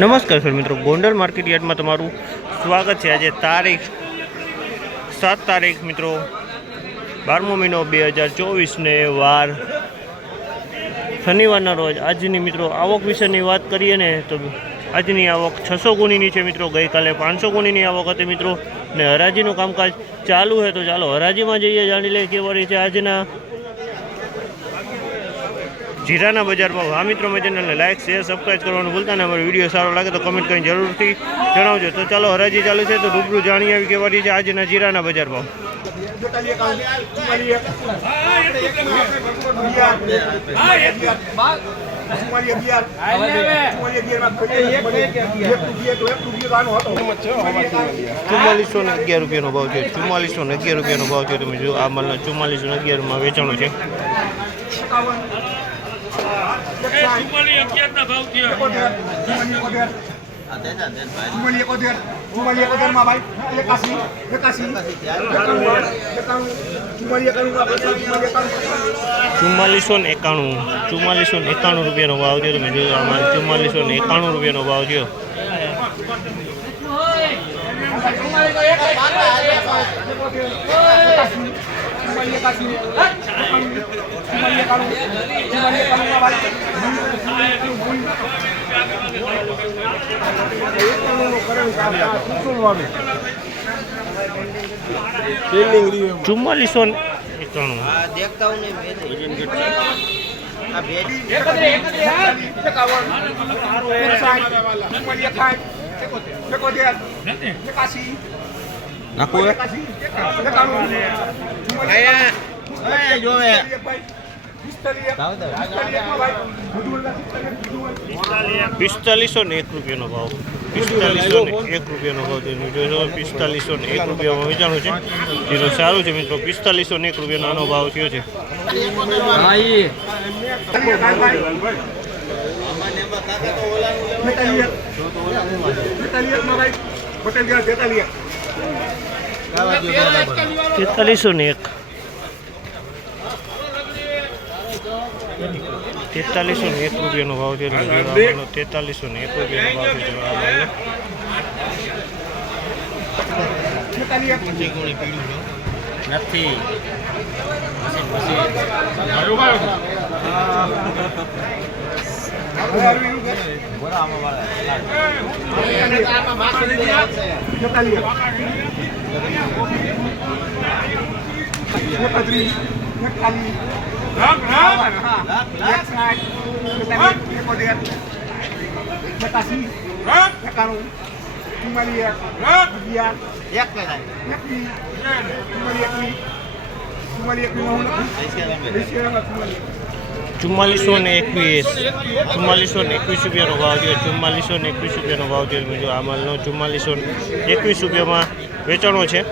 નમસ્કાર સર મિત્રો, ગોંડલ માર્કેટ યાર્ડમાં તમારું સ્વાગત છે। આજે તારીખ 7 તારીખ મિત્રો 12મો મહિનો 2024 ને વાર શનિવારના રોજ આજની મિત્રો આવક વિશેની વાત કરીએ ને તો આજની આવક 600 ગુણીની છે મિત્રો। ગઈકાલે 500 ગુણીની આવક હતી મિત્રો ને હરાજીનું કામકાજ ચાલુ છે। તો ચાલો હરાજીમાં જઈએ, જાણી લઈએ કેવા રહી છે આજના જીરાના બજારમાં। હા મિત્રો, મેં ચેનલને લાઇક શેર સબસ્ક્રાઈબ કરવાનું ભૂલતા ને અમારો વિડીયો સારો લાગે તો કમેન્ટ કરીને જરૂરથી જણાવજો। તો ચાલો હરાજી ચાલુ છે તો રૂબરૂ જાણી આવી કેવા રહી છે આજના જીરાના બજારમાં। ₹4411 ભાવ છે। ₹4411 ભાવ છે। તમે જો આ માલના ₹4411 વેચાણો છે। ₹4491 ભાવ છે। તમે જોયું આમાં ₹4491 ભાવ છે। ₹4501 ભાવ। ₹4501 ભાવ જોજો। ₹4501 વેચાણું છે। જીરો સારું છે મિત્રો। ₹4501 આનો ભાવ થયો છે। ₹4301 ભાવ છે। ₹4301 ભાવ છે। ₹4421 ભાવ છે। ₹4421 ભાવ છે। આ માલનો ₹4421 વેચાણો છે।